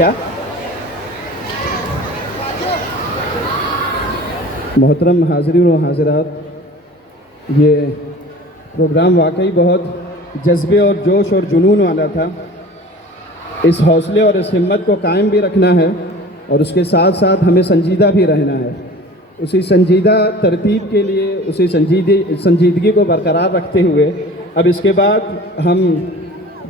کیا محترم حاضرین و حاضرات، یہ پروگرام واقعی بہت جذبے اور جوش اور جنون والا تھا۔ اس حوصلے اور اس ہمت کو قائم بھی رکھنا ہے اور اس کے ساتھ ساتھ ہمیں سنجیدہ بھی رہنا ہے۔ اسی سنجیدہ ترتیب کے لیے اسی سنجیدگی کو برقرار رکھتے ہوئے اب اس کے بعد ہم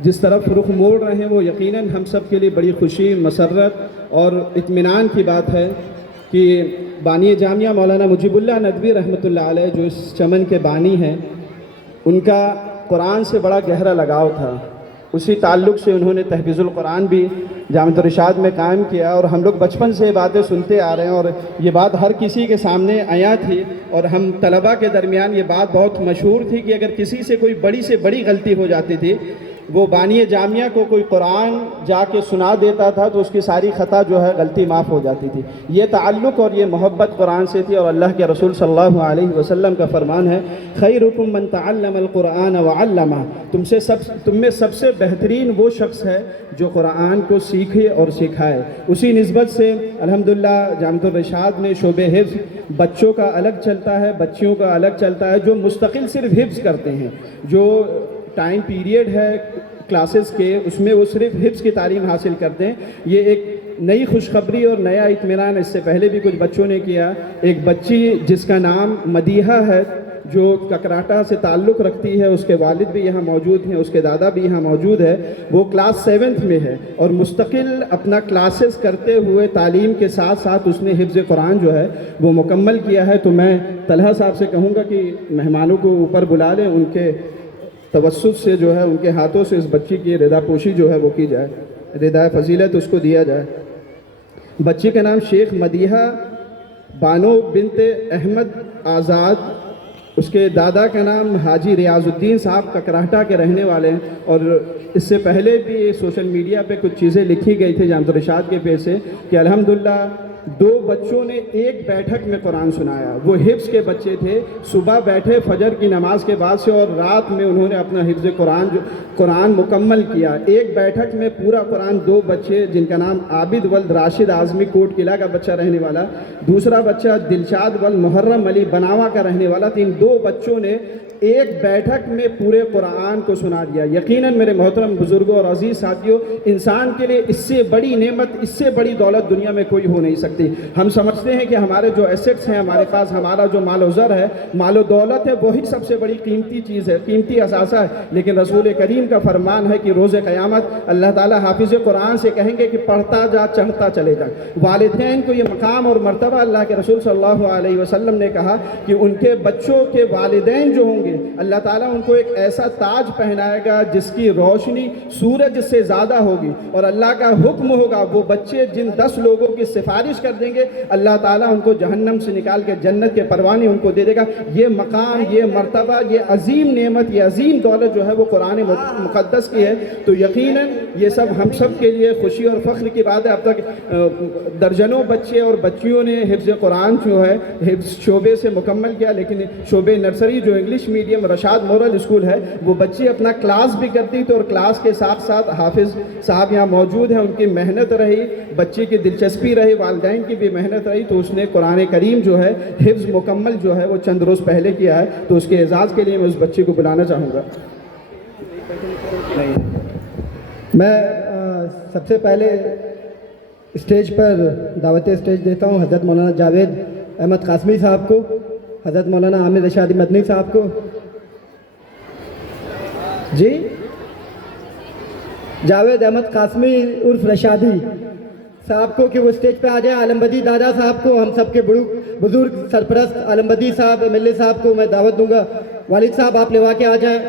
جس طرف رخ موڑ رہے ہیں وہ یقیناً ہم سب کے لیے بڑی خوشی، مسرت اور اطمینان کی بات ہے کہ بانی جامعہ مولانا مجیب اللہ ندوی رحمۃ اللہ علیہ، جو اس چمن کے بانی ہیں، ان کا قرآن سے بڑا گہرا لگاؤ تھا۔ اسی تعلق سے انہوں نے تحفیظ القرآن بھی جامعۃ الرشاد میں قائم کیا، اور ہم لوگ بچپن سے یہ باتیں سنتے آ رہے ہیں اور یہ بات ہر کسی کے سامنے آیا تھی، اور ہم طلباء کے درمیان یہ بات بہت مشہور تھی کہ اگر کسی سے کوئی بڑی سے بڑی غلطی ہو جاتی تھی، وہ بانی جامعہ کو کوئی قرآن جا کے سنا دیتا تھا تو اس کی ساری خطا جو ہے غلطی معاف ہو جاتی تھی۔ یہ تعلق اور یہ محبت قرآن سے تھی، اور اللہ کے رسول صلی اللہ علیہ وسلم کا فرمان ہے، خیرکم من تعلم القرآن وعلمہ، تم میں سب سے بہترین وہ شخص ہے جو قرآن کو سیکھے اور سکھائے۔ اسی نسبت سے الحمدللہ جامعۃ الرشاد میں شعبہ حفظ بچوں کا الگ چلتا ہے، بچیوں کا الگ چلتا ہے، جو مستقل صرف حفظ کرتے ہیں، جو ٹائم پیریڈ ہے کلاسز کے اس میں وہ صرف حفظ کی تعلیم حاصل کرتے ہیں۔ یہ ایک نئی خوشخبری اور نیا اطمینان اس سے پہلے بھی کچھ بچوں نے کیا۔ ایک بچی جس کا نام مدیحہ ہے، جو ککراٹا سے تعلق رکھتی ہے، اس کے والد بھی یہاں موجود ہیں، اس کے دادا بھی یہاں موجود ہے، وہ کلاس 7 میں ہے اور مستقل اپنا کلاسز کرتے ہوئے تعلیم کے ساتھ ساتھ اس نے حفظ قرآن جو ہے وہ مکمل کیا ہے۔ تو میں طلحہ صاحب سے کہوں گا کہ مہمانوں کو اوپر بلا لیں، ان کے توسط سے جو ہے ان کے ہاتھوں سے اس بچی کی رضا پوشی جو ہے وہ کی جائے، ردائے فضیلت اس کو دیا جائے۔ بچی کا نام شیخ مدیحہ بانو بنت احمد آزاد، اس کے دادا کا نام حاجی ریاض الدین صاحب ککراٹا کے رہنے والے ہیں، اور اس سے پہلے بھی سوشل میڈیا پہ کچھ چیزیں لکھی گئی تھی جامعۃ الرشاد کے پیج سے کہ الحمدللہ 2 بچوں نے ایک بیٹھک میں قرآن سنایا۔ وہ حفظ کے بچے تھے، صبح بیٹھے فجر کی نماز کے بعد سے اور رات میں انہوں نے اپنا حفظ قرآن مکمل کیا۔ ایک بیٹھک میں پورا قرآن 2 بچے، جن کا نام عابد ولد راشد اعظمی کوٹ قلعہ کا بچہ رہنے والا، دوسرا بچہ دلشاد ولد محرم علی بناوا کا رہنے والا، 2 بچوں نے ایک بیٹھک میں پورے قرآن کو سنا دیا۔ یقیناً میرے محترم بزرگوں اور عزیز ساتھیوں، انسان کے لیے اس سے بڑی نعمت، اس سے بڑی دولت دنیا میں کوئی ہو نہیں سکتی۔ ہم سمجھتے ہیں کہ ہمارے جو ایسٹس ہیں، ہمارے پاس ہمارا جو مال و زر ہے، مال و دولت ہے، وہی سب سے بڑی قیمتی چیز ہے، قیمتی اثاثہ ہے، لیکن رسول کریم کا فرمان ہے کہ روز قیامت اللہ تعالیٰ حافظ قرآن سے کہیں گے کہ پڑھتا جا، چڑھتا چلے جا۔ والدین کو یہ مقام اور مرتبہ اللہ کے رسول صلی اللہ علیہ وسلم نے کہا کہ ان کے بچوں کے والدین جو ہوں گے، اللہ تعالیٰ ان کو ایک ایسا تاج پہنائے گا جس کی روشنی سورج سے زیادہ ہوگی، اور اللہ کا حکم ہوگا وہ بچے جن 10 لوگوں کی سفارش کر دیں گے، اللہ تعالیٰ ان کو جہنم سے نکال کے جنت کے پروانے ان کو دے دے گا۔ یہ مقام، یہ مرتبہ، یہ عظیم نعمت، یہ عظیم دولت جو ہے وہ قرآن مقدس کی ہے۔ تو یقیناً یہ سب ہم سب کے لیے خوشی اور فخر کی بات ہے۔ اب تک درجنوں بچے اور بچیوں نے حفظ قرآن جو ہے حفظ شعبے سے مکمل کیا، لیکن شعبے نرسری جو English medium Rashad moral school ہے، وہ بچی اپنا کلاس بھی کرتی تھی، اور کلاس کے ساتھ ساتھ حافظ صاحب یہاں موجود ہیں، ان کی محنت رہی، بچی کی دلچسپی رہی، والدین کی بھی محنت رہی، تو اس نے قرآن کریم جو ہے حفظ مکمل جو ہے وہ چند روز پہلے کیا ہے۔ تو اس کے اعزاز کے لیے میں اس بچی کو بلانا چاہوں گا۔ میں سب سے پہلے اسٹیج پر دعوت اسٹیج دیتا ہوں حضرت مولانا جاوید احمد قاسمی صاحب کو، حضرت مولانا عامر رشادی مدنی صاحب کو۔ جی جاوید احمد قاسمی عرف رشادی صاحب کو کہ وہ اسٹیج پہ آ جائیں۔ عالم بدی دادا صاحب کو، ہم سب کے بزرگ سرپرست عالم بدی صاحب MLA صاحب کو میں دعوت دوں گا۔ والد صاحب آپ لوا کے آ جائیں۔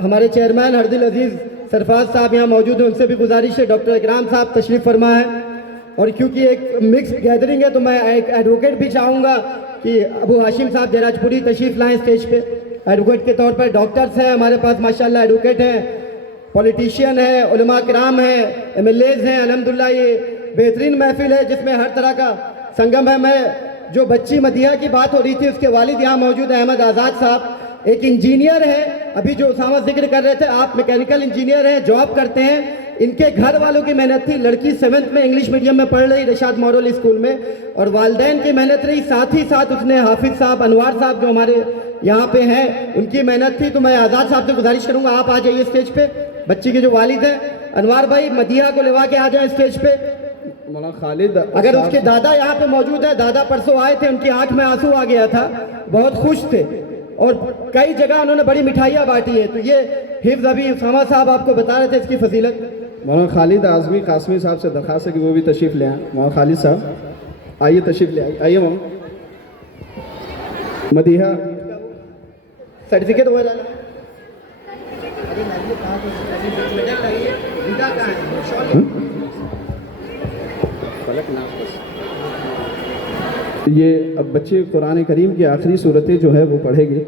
ہمارے چیئرمین ہردل عزیز سرفراز صاحب یہاں موجود ہیں، ان سے بھی گزارش ہے ڈاکٹر اکرام صاحب تشریف فرما ہے۔ اور کیونکہ ایک مکس گیدرنگ ہے تو میں ایک ایڈوکیٹ بھی چاہوں گا کہ ابو ہاشم صاحب جراج پوری تشریف لائیں اسٹیج پہ ایڈوکیٹ کے طور پر۔ ڈاکٹرز ہیں ہمارے پاس ماشاءاللہ، ایڈوکیٹ ہیں، پولیٹیشین ہیں، علماء کرام ہیں، MLAs ہیں۔ الحمدللہ یہ بہترین محفل ہے جس میں ہر طرح کا سنگم ہے۔ میں جو بچی مدیحہ کی بات ہو رہی تھی، اس کے والد یہاں موجود ہیں، احمد آزاد صاحب، ایک انجینئر ہے۔ ابھی جو اسامہ ذکر کر رہے تھے، آپ میکینیکل انجینئر ہیں، جاب کرتے ہیں۔ ان کے گھر والوں کی محنت تھی. لڑکی 7th میں انگلش میڈیم میں پڑھ رہی رشاد مورل اسکول میں, اور والدین کی محنت رہی, ساتھ ہی ساتھ اس نے حافظ صاحب, انوار صاحب جو ہمارے یہاں پہ ہیں, ان کی محنت تھی. تو میں آزاد صاحب سے گزارش کروں گا آپ آ جائیے اسٹیج پہ. بچی کے جو والد ہیں انوار بھائی, مدیحہ کو لوا کے آ جائیں اسٹیج پہ. مولانا خالد اگر اس کے دادا یہاں پہ موجود ہے, دادا پرسوں آئے تھے, ان کی آنکھ میں آنسو آ گیا تھا, بہت خوش تھے, اور کئی جگہ انہوں نے بڑی مٹھائیاں بانٹی ہیں. تو یہ حفظ ابھی اسامہ صاحب آپ کو بتا رہے تھے اس کی فضیلت. مولانا خالد اعظمی قاسمی صاحب سے درخواست ہے کہ وہ بھی تشریف لے آئیں. مولانا خالد صاحب آئیے, تشریف لے آئیے مولانا. مدیحہ سرٹیفکیٹ وغیرہ یہ اب بچے قرآن کریم کی آخری صورتیں جو ہے وہ پڑھے گی.